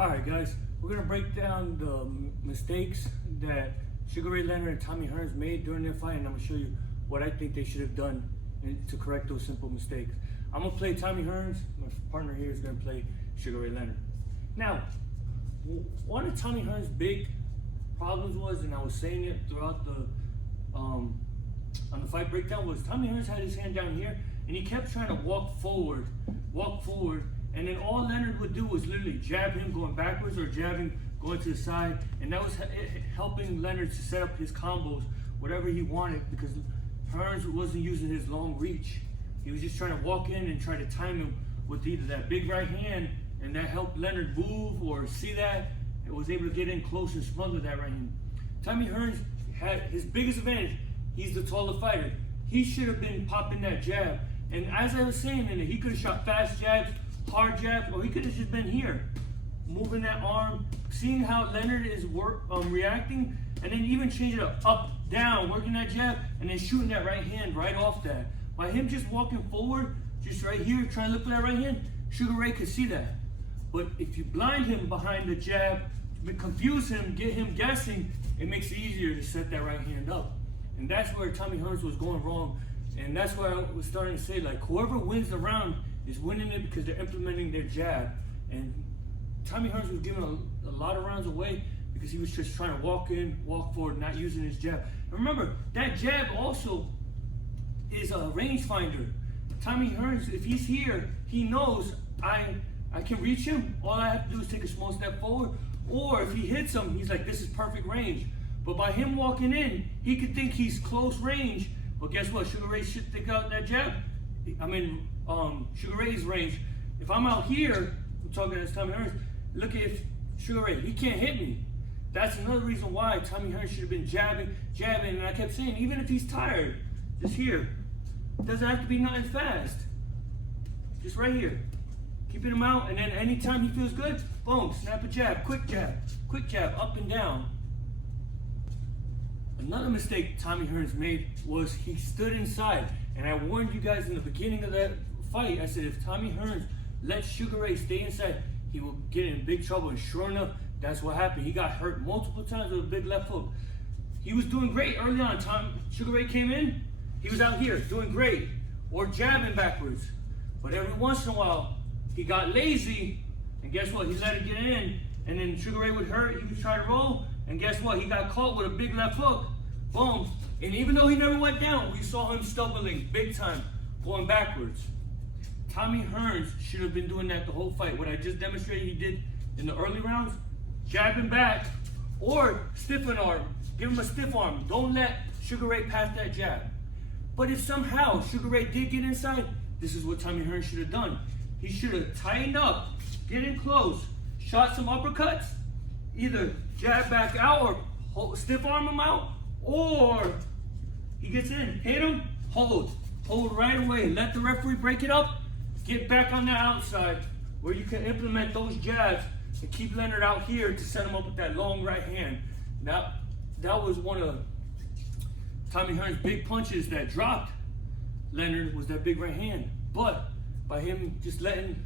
Alright guys, we're going to break down the mistakes that Sugar Ray Leonard and Tommy Hearns made during their fight, and I'm going to show you what I think they should have done to correct those simple mistakes. I'm going to play Tommy Hearns, my partner here is going to play Sugar Ray Leonard. Now, one of Tommy Hearns' big problems was, and I was saying it throughout the on the fight breakdown, was Tommy Hearns had his hand down here and he kept trying to walk forward, and then all Leonard would do was literally jab him going backwards or jab him going to the side, and that was helping Leonard to set up his combos, whatever he wanted, because Hearns wasn't using his long reach. He was just trying to walk in and try to time him with either that big right hand, and that helped Leonard move or see that, and was able to get in close and smother that right hand. Tommy Hearns had his biggest advantage. He's the taller fighter. He should have been popping that jab. And as I was saying, he could have shot fast jabs, hard jabs, or he could have just been here, moving that arm, seeing how Leonard is reacting, and then even change it up, down, working that jab, and then shooting that right hand right off that. By him just walking forward, just right here, trying to look for that right hand, Sugar Ray could see that. But if you blind him behind the jab, confuse him, get him guessing, it makes it easier to set that right hand up. And that's where Tommy Hearns was going wrong. And that's why I was starting to say, like, whoever wins the round is winning it because they're implementing their jab. And Tommy Hearns was giving a lot of rounds away because he was just trying to walk in, walk forward, not using his jab. And remember, that jab also is a rangefinder. Tommy Hearns, if he's here, he knows I can reach him. All I have to do is take a small step forward. Or if he hits him, he's like, this is perfect range. But by him walking in, he could think he's close range. But guess what? Sugar Ray should think out that jab. Sugar Ray's range. If I'm out here, I'm talking as Tommy Hearns, look at Sugar Ray, he can't hit me. That's another reason why Tommy Hearns should have been jabbing. And I kept saying, even if he's tired, just here. It doesn't have to be nothing fast. Just right here. Keeping him out, and then anytime he feels good, boom, snap a jab, quick jab, up and down. Another mistake Tommy Hearns made was he stood inside. And I warned you guys in the beginning of that fight, I said if Tommy Hearns let Sugar Ray stay inside, he will get in big trouble. And sure enough, that's what happened. He got hurt multiple times with a big left hook. He was doing great early on. Sugar Ray came in, he was out here doing great, or jabbing backwards. But every once in a while, he got lazy, and guess what? He let it get in, and then Sugar Ray would hurt, he would try to roll, and guess what? He got caught with a big left hook. Boom. And even though he never went down, we saw him stumbling big time, going backwards. Tommy Hearns should have been doing that the whole fight. What I just demonstrated he did in the early rounds, jabbing back, or stiffen arm. Give him a stiff arm. Don't let Sugar Ray pass that jab. But if somehow Sugar Ray did get inside, this is what Tommy Hearns should have done. He should have tightened up, get in close, shot some uppercuts, either jab back out or stiff arm him out, or he gets in, hit him, hold right away, let the referee break it up, get back on the outside where you can implement those jabs and keep Leonard out here to set him up with that long right hand. That was one of Tommy Hearns' big punches that dropped Leonard, was that big right hand. But by him just letting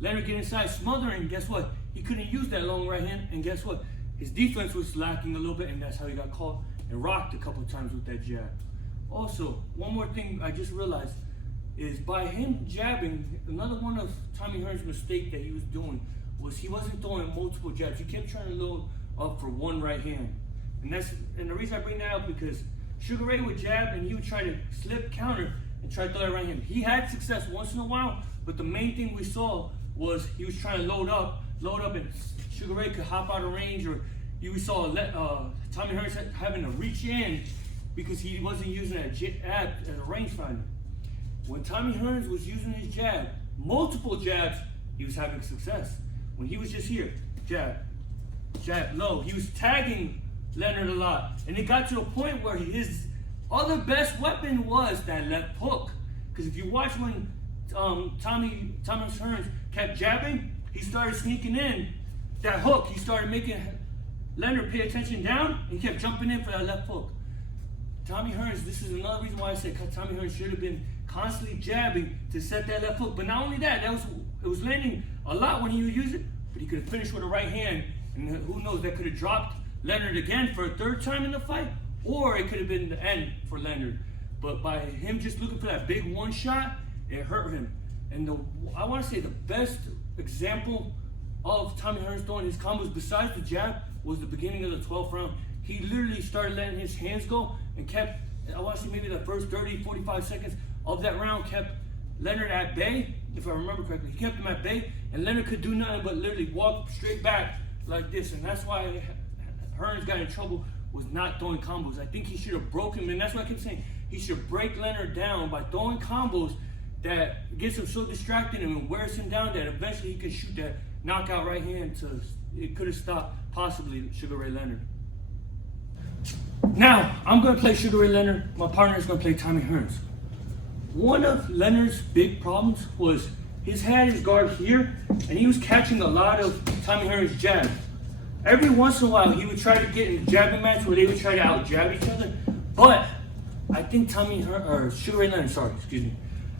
Leonard get inside, smothering, guess what? He couldn't use that long right hand, and guess what? His defense was lacking a little bit, and that's how he got caught and rocked a couple times with that jab. Also, one more thing I just realized is by him jabbing, another one of Tommy Hearns' mistake that he was doing was he wasn't throwing multiple jabs. He kept trying to load up for one right hand. And the reason I bring that up because Sugar Ray would jab and he would try to slip counter and try to throw that right hand. He had success once in a while, but the main thing we saw was he was trying to load up, and Sugar Ray could hop out of range, or we saw Tommy Hearns having to reach in because he wasn't using that jab as a rangefinder. When Tommy Hearns was using his jab, multiple jabs, he was having success. When he was just here, jab, low, he was tagging Leonard a lot. And it got to a point where his other best weapon was that left hook. Because if you watch when Thomas Hearns kept jabbing, he started sneaking in that hook. He started making Leonard pay attention down, and he kept jumping in for that left hook. Tommy Hearns, this is another reason why I said Tommy Hearns should have been constantly jabbing to set that left hook. But not only that, it was landing a lot when he would use it, but he could have finished with a right hand, and who knows, that could have dropped Leonard again for a third time in the fight, or it could have been the end for Leonard. But by him just looking for that big one shot, it hurt him. And I want to say the best example of Tommy Hearns throwing his combos besides the jab was the beginning of the 12th round. He literally started letting his hands go and kept, I want to say maybe the first 30, 45 seconds of that round kept Leonard at bay, if I remember correctly. He kept him at bay, and Leonard could do nothing but literally walk straight back like this. And that's why Hearns got in trouble, was not throwing combos. I think he should have broke him, and that's why I kept saying he should break Leonard down by throwing combos that gets him so distracted and wears him down that eventually he could shoot that knockout right hand it could have stopped possibly Sugar Ray Leonard. Now, I'm going to play Sugar Ray Leonard. My partner is going to play Tommy Hearns. One of Leonard's big problems was his had his guard here, and he was catching a lot of Tommy Hearns' jabs. Every once in a while, he would try to get in a jabbing match where they would try to out-jab each other, but I think Sugar Ray Leonard,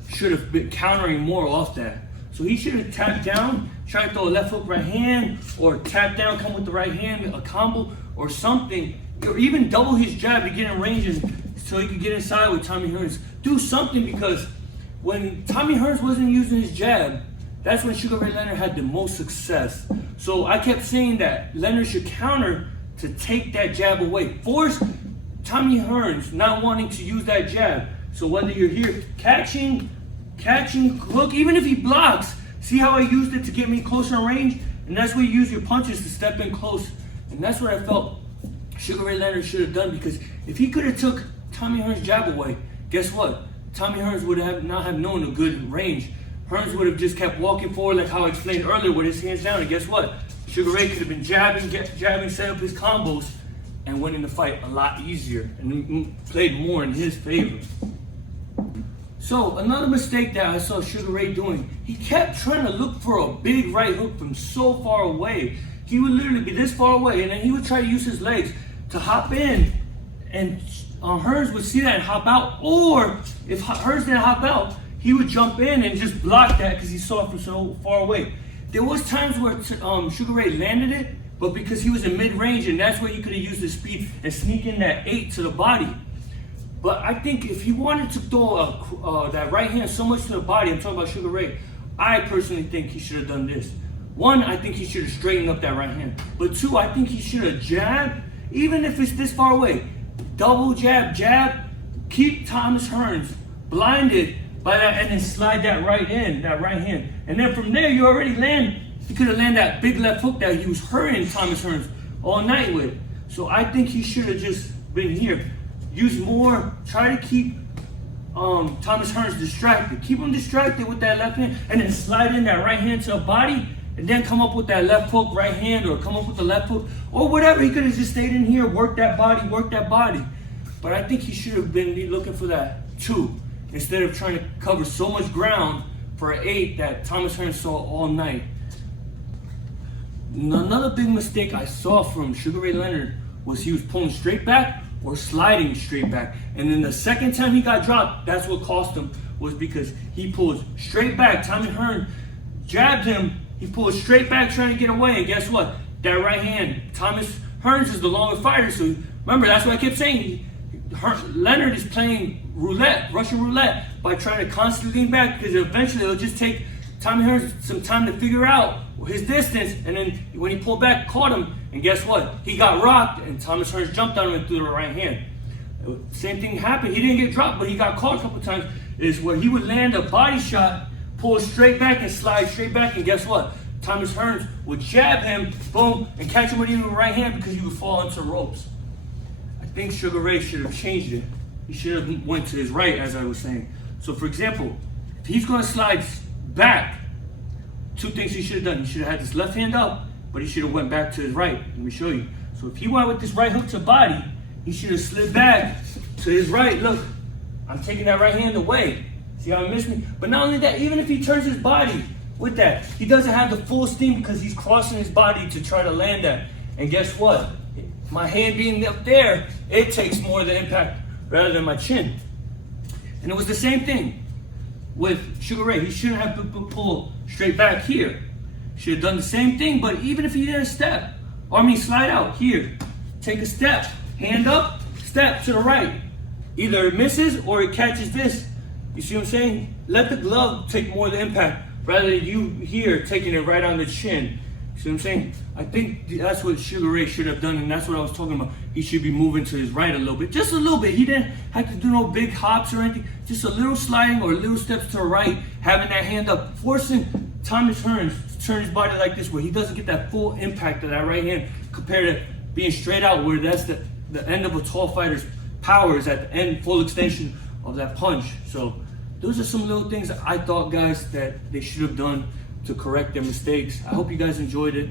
should have been countering more off that. So he should have tapped down, tried to throw a left hook right hand, or tap down, come with the right hand, a combo, or something, or even double his jab to get in range so he could get inside with Tommy Hearns. Do something, because when Tommy Hearns wasn't using his jab, that's when Sugar Ray Leonard had the most success. So I kept saying that Leonard should counter to take that jab away. Force Tommy Hearns not wanting to use that jab. So whether you're here catching, hook, even if he blocks, see how I used it to get me closer in range? And that's where you use your punches to step in close. And that's what I felt Sugar Ray Leonard should have done, because if he could have took Tommy Hearns' jab away, guess what? Tommy Hearns would not have known a good range. Hearns would have just kept walking forward like how I explained earlier with his hands down, and guess what? Sugar Ray could have been jabbing, set up his combos, and winning the fight a lot easier, and played more in his favor. So another mistake that I saw Sugar Ray doing, he kept trying to look for a big right hook from so far away. He would literally be this far away, and then he would try to use his legs to hop in, and Hearns would see that and hop out, or if Hearns didn't hop out, he would jump in and just block that because he saw it from so far away. There was times where Sugar Ray landed it, but because he was in mid-range, and that's where he could have used his speed and sneak in that 8 to the body. But I think if he wanted to throw that right hand so much to the body, I'm talking about Sugar Ray, I personally think he should have done this. One, I think he should have straightened up that right hand. But two, I think he should have jabbed, even if it's this far away. Double jab, keep Thomas Hearns blinded by that, and then slide that right hand. And then from there, you already he could have landed that big left hook that he was hurting Thomas Hearns all night with. So I think he should have just been here. Use more, try to keep Thomas Hearns distracted. Keep him distracted with that left hand, and then slide in that right hand to the body, and then come up with that left hook right hand, or come up with the left hook, or whatever. He could have just stayed in here, work that body. But I think he should have been looking for that 2, instead of trying to cover so much ground for an 8 that Thomas Hearns saw all night. Another big mistake I saw from Sugar Ray Leonard was he was pulling straight back or sliding straight back. And then the second time he got dropped, that's what cost him, was because he pulled straight back. Tommy Hearns jabbed him, he pulled straight back trying to get away, and guess what? That right hand, Thomas Hearns is the longer fighter, so remember, that's what I kept saying. Leonard is playing roulette, Russian roulette, by trying to constantly lean back, because eventually it'll just take Tommy Hearns some time to figure out his distance, and then when he pulled back, caught him, and guess what? He got rocked, and Thomas Hearns jumped on him and threw the right hand. Same thing happened. He didn't get dropped, but he got caught a couple times, is where he would land a body shot, pull straight back and slide straight back, and guess what? Thomas Hearns would jab him, boom, and catch him with even the right hand because he would fall into ropes. I think Sugar Ray should have changed it. He should have went to his right, as I was saying. So for example, if he's going to slide back, 2 things he should have done. He should have had his left hand up, but he should have went back to his right. Let me show you. So if he went with this right hook to body, he should have slid back to his right. Look, I'm taking that right hand away. See how I missed me? But not only that, even if he turns his body with that, he doesn't have the full steam because he's crossing his body to try to land that. And guess what? My hand being up there, it takes more of the impact rather than my chin. And it was the same thing with Sugar Ray. He shouldn't have pulled straight back here. should have done the same thing, but even if he didn't step, slide out, here, take a step, hand up, step to the right. Either it misses or it catches this. You see what I'm saying? Let the glove take more of the impact rather than you here taking it right on the chin. See what I'm saying? I think that's what Sugar Ray should have done, and that's what I was talking about. He should be moving to his right a little bit, just a little bit. He didn't have to do no big hops or anything, just a little sliding or little steps to the right, having that hand up, forcing Thomas Hearns to turn his body like this, where he doesn't get that full impact of that right hand, compared to being straight out, where that's the end of a tall fighter's power is at the end, full extension of that punch. So those are some little things that I thought, guys, that they should have done to correct their mistakes. I hope you guys enjoyed it.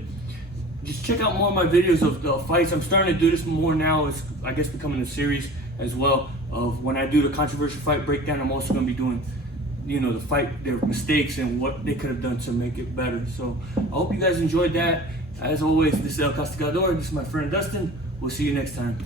Just check out more of my videos of the fights. I'm starting to do this more now. It's, I guess, becoming a series as well of when I do the controversial fight breakdown. I'm also going to be doing, the fight, their mistakes and what they could have done to make it better. So I hope you guys enjoyed that. As always, this is El Castigador. This is my friend Dustin. We'll see you next time.